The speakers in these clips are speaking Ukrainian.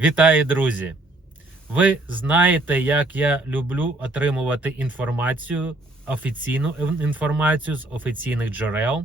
Вітаю, друзі! Ви знаєте, як я люблю отримувати інформацію, офіційну інформацію з офіційних джерел.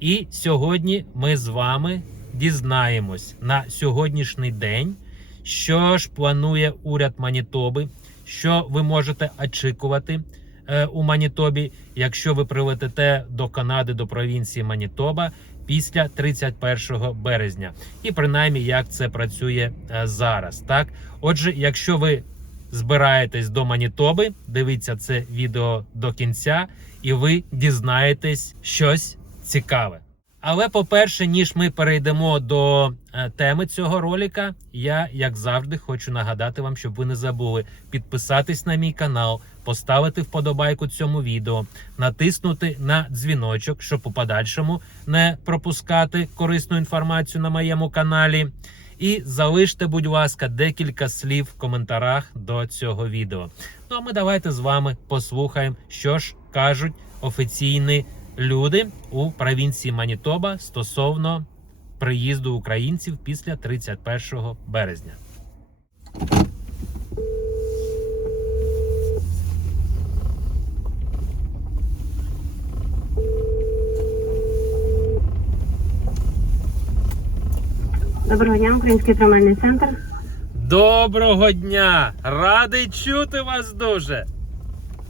І сьогодні ми з вами дізнаємось на сьогоднішній день, що ж планує уряд Манітоби, що ви можете очікувати е, у Манітобі, якщо ви прилетите до Канади, до провінції Манітоба після 31 березня, і принаймні як це працює е, зараз. Так, отже, якщо ви збираєтесь до Манітоби, дивіться це відео до кінця, і ви дізнаєтесь щось цікаве. Але по-перше, ніж ми перейдемо до е, теми цього ролика, я, як завжди, хочу нагадати вам, щоб ви не забули підписатись на мій канал, поставити вподобайку цьому відео, натиснути на дзвіночок, щоб у подальшому не пропускати корисну інформацію на моєму каналі. І залиште, будь ласка, декілька слів в коментарях до цього відео. Ну а ми давайте з вами послухаємо, що ж кажуть офіційні люди у провінції Манітоба стосовно приїзду українців після 31 березня. Доброго дня, Український тримальний центр. Доброго дня! Радий чути вас дуже.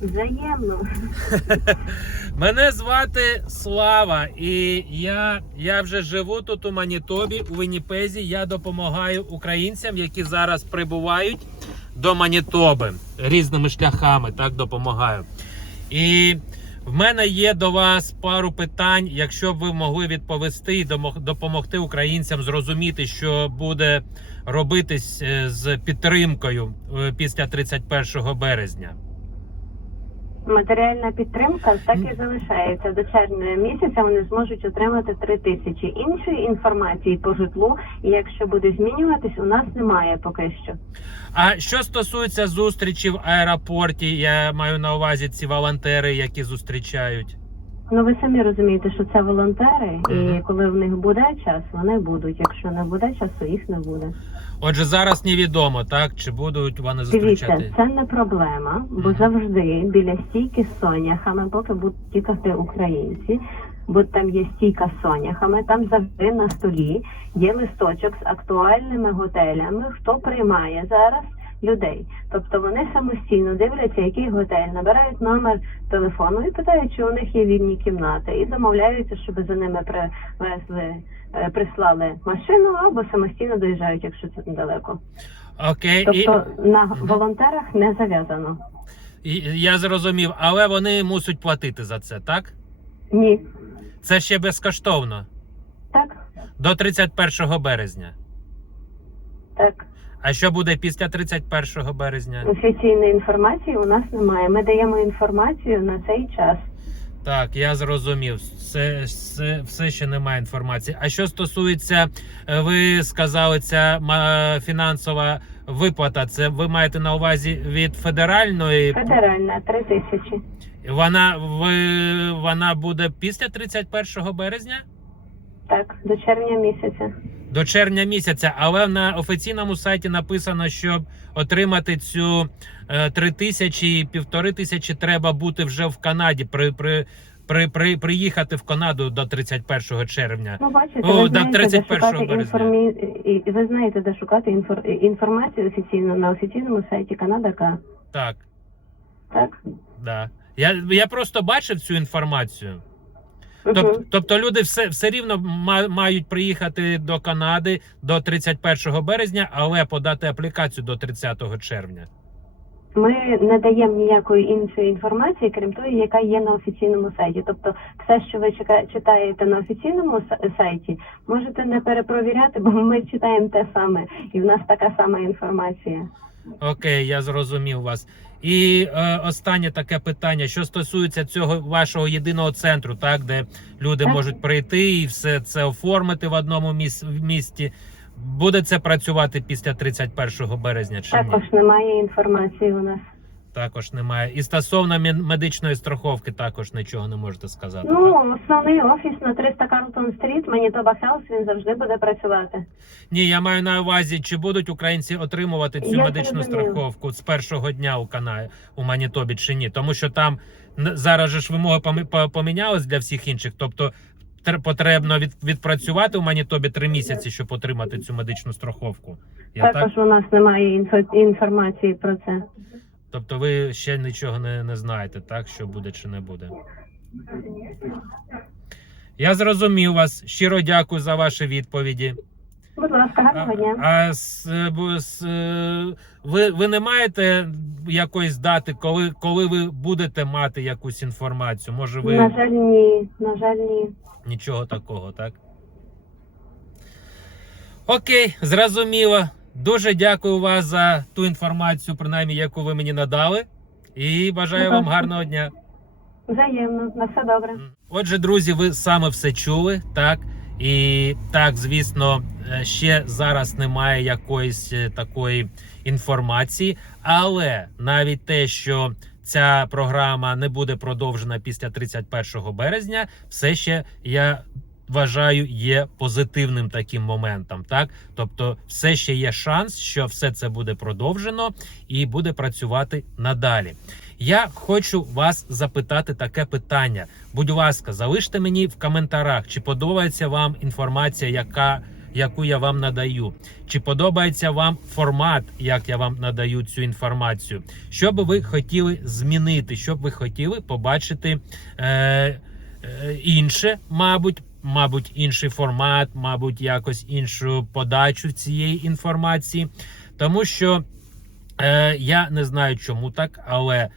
Взаємно. Мене звати Слава, і я, я вже живу тут у Манітобі, у Вінніпезі. Я допомагаю українцям, які зараз прибувають до Манітоби різними шляхами. Так допомагаю. І в мене є до вас пару питань. Якщо б ви могли відповісти і допомогти українцям зрозуміти, що буде робитись е, з підтримкою е, після 31 березня. Матеріальна підтримка так і залишається. До червня місяця вони зможуть отримати 3 тисячі. Іншої інформації по житлу, і якщо буде змінюватись, у нас немає поки що. А що стосується зустрічі в аеропорті, я маю на увазі ці волонтери, які зустрічають. Ну ви самі розумієте, що це волонтери, і коли в них буде час, вони будуть. Якщо не буде часу, їх не буде. Отже, зараз невідомо, так чи будуть вони Дивіться, це не проблема, бо завжди біля стійки з соняхами, поки будуть тікати українці, бо там є стійка з соняхами, там завжди на столі є листочок з актуальними готелями, хто приймає зараз людей. Тобто вони самостійно дивляться, який готель, набирають номер телефону і питають, чи у них є вільні кімнати, і домовляються, щоб за ними привезли. е, Прислали машину або самостійно доїжджають, якщо це недалеко. Окей, Тобто на волонтерах не зав'язано. і, і я зрозумів, але вони мусять платити за це, так? Ні. Це ще безкоштовно Так, до 31 березня. так. А що буде після 31 березня? Офіційної інформації у нас немає. Ми даємо інформацію на цей час. Так, я зрозумів. Це, це все ще немає інформації. А що стосується, е, ви сказали, ця фінансова виплата, це ви маєте на увазі від федеральної Федеральна три тисячі. Вона ви вона буде після 31 березня Так, до червня місяця. до червня місяця, але на офіційному сайті написано, щоб отримати цю е, три тисячі півтори тисячі, треба бути вже в Канаді. При, при, при, при приїхати в Канаду до 31 червня. Ну, бачите, О, ви до знаєте, де 31 шукати березня. інформі... і ви знаєте, де шукати інфор... інформацію офіційно на офіційному сайті Канада.К. Так, Так? да. Я, я просто бачив цю інформацію. Тоб, тобто люди все, все рівно ма- мають приїхати до Канади до 31 березня, але подати аплікацію до 30 червня. Ми не даємо ніякої іншої інформації, крім тої, яка є на офіційному сайті. Тобто, все, що ви читаєте на офіційному сайті, можете не перепровіряти, бо ми читаємо те саме, і в нас така сама інформація. Окей, я зрозумів вас. І е, останнє таке питання: що стосується цього вашого єдиного центру, так де люди Так. можуть прийти і все це оформити в одному міс- місті. Буде це працювати після 31 березня чи ні? Також немає інформації у нас. також немає. І стосовно медичної страховки також нічого не можете сказати. Ну, так? основний офіс на 300 Карлтон Стріт, Манітоба Хелс, він завжди буде працювати. Ні, я маю на увазі, чи будуть українці отримувати цю Я медичну страховку з першого дня у Канаді у Манітобі чи ні? Тому що там зараз же ж вимоги помі- помінялись для всіх інших. Тобто потрібно від, відпрацювати у Манітобі три місяці, щоб отримати цю медичну страховку. Я так? Також у нас немає інфо- інформації про це. Тобто ви ще нічого не, не знаєте, так що буде чи не буде. Я зрозумів вас. Щиро дякую за ваші відповіді. Будь ласка, гарного дня. А, а с, бо с, ви, ви не маєте якоїсь дати, коли, коли ви будете мати якусь інформацію? Може, ви На жаль, ні. На жаль, ні. нічого такого, так? Окей, зрозуміло. Дуже дякую вас за ту інформацію, принаймні, яку ви мені надали. І бажаю вам гарного дня. Взаємно. На все добре. Отже, друзі, ви саме все чули, так? І так, звісно, е, ще зараз немає якоїсь е, такої інформації, але навіть те, що ця програма не буде продовжена після 31 березня, все ще я вважаю є позитивним таким моментом. Так, тобто, все ще є шанс, що все це буде продовжено і буде працювати надалі. Я хочу вас запитати таке питання. Будь ласка, залиште мені в коментарях, чи подобається вам інформація, яка, яку я вам надаю, чи подобається вам формат, як я вам надаю цю інформацію. Що би ви хотіли змінити, що б ви хотіли побачити е, е, інше, мабуть. Мабуть, інший формат, мабуть, якось іншу подачу цієї інформації, тому що Е, я не знаю, чому так, але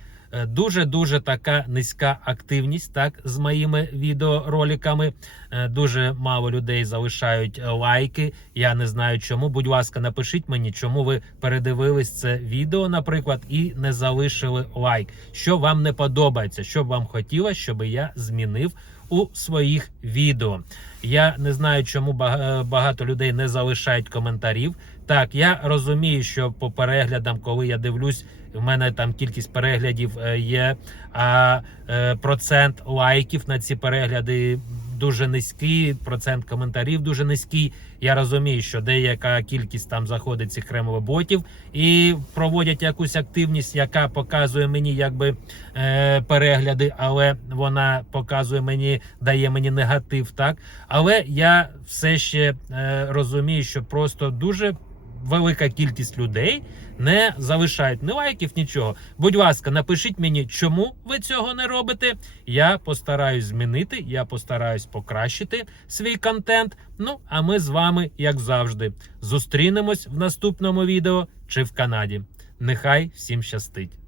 дуже дуже така низька активність так з моїми відеороликами. Е, Дуже мало людей залишають е, лайки. Я не знаю чому. Будь ласка, напишіть мені, чому ви передивились це відео, наприклад, і не залишили лайк. Що вам не подобається, що б вам хотілося, щоб я змінив у своїх відео. Я не знаю, чому бага- багато людей не залишають коментарів. Так, я розумію, що по переглядам, коли я дивлюсь, в мене там кількість переглядів е, є, а е, процент лайків на ці перегляди дуже низький, процент коментарів дуже низький. Я розумію, що деяка кількість там заходить цих кремових ботів і проводять якусь активність, яка показує мені якби е, перегляди, але вона показує мені, дає мені негатив, так. Але я все ще е, розумію, що просто дуже велика кількість людей не залишають ні лайків, нічого. Будь ласка, напишіть мені, чому ви цього не робите. Я постараюсь змінити, я постараюсь покращити свій контент. Ну, а ми з вами, як завжди, зустрінемось в наступному відео чи в Канаді. Нехай всім щастить!